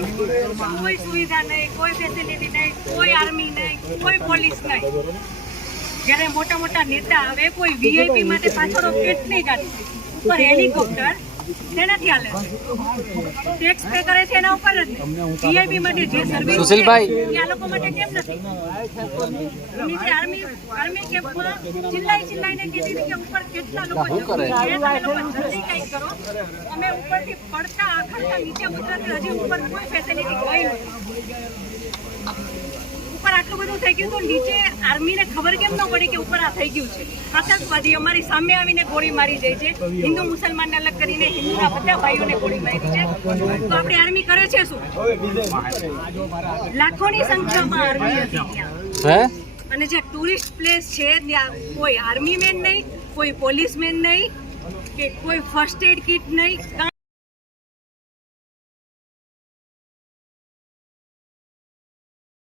કોઈ સુવિધા નહીં, કોઈ ફેસિલિટી નહીં, કોઈ આર્મી નહીં, કોઈ પોલીસ નહીં. જ્યારે મોટા મોટા નેતા આવે કોઈ વીઆઈપી માટે પાછળ કેટલી ગાડી ઉપર હેલિકોપ્ટર તેનાથી હાલે ટેક્સ પે કરે છે એના ઉપર જ વીઆઈપી માટે જે સર્વિસ સુશીલભાઈ આ લોકો માટે કેમ નથી? નીચે આર્મી કેમ્પમાં ચિલ્લાઈને કીધી કે ઉપર કેટલા લોકો કરે છે, તમે લોકો જલ્દી કંઈક કરો. અમે ઉપરથી પડતા આખા નીચે ઉતરતા હજી ઉપર કોઈ ફેસિલિટી કોઈ નથી. ઉપર આટલું બધું થઈ ગયું તો નીચે આર્મીને ખબર કેમ ન પડી કે ઉપર આ થઈ ગયું છે? આતંકવાદી અમારી સામે આવીને ગોળી મારી જાય છે, હિન્દુ મુસલમાનને અલગ કરીને હિન્દુના બધા ભાઈઓને ગોળી મારી છે. તો આપણી આર્મી કરે છે શું? લાખોની સંખ્યામાં આર્મી હતી ત્યાં. અને જે ટુરિસ્ટ પ્લેસ છે ત્યાં કોઈ આર્મી મેન નહીં, કોઈ પોલીસ મેન નહીં, કે કોઈ ફર્સ્ટ એડ કિટ નહીં,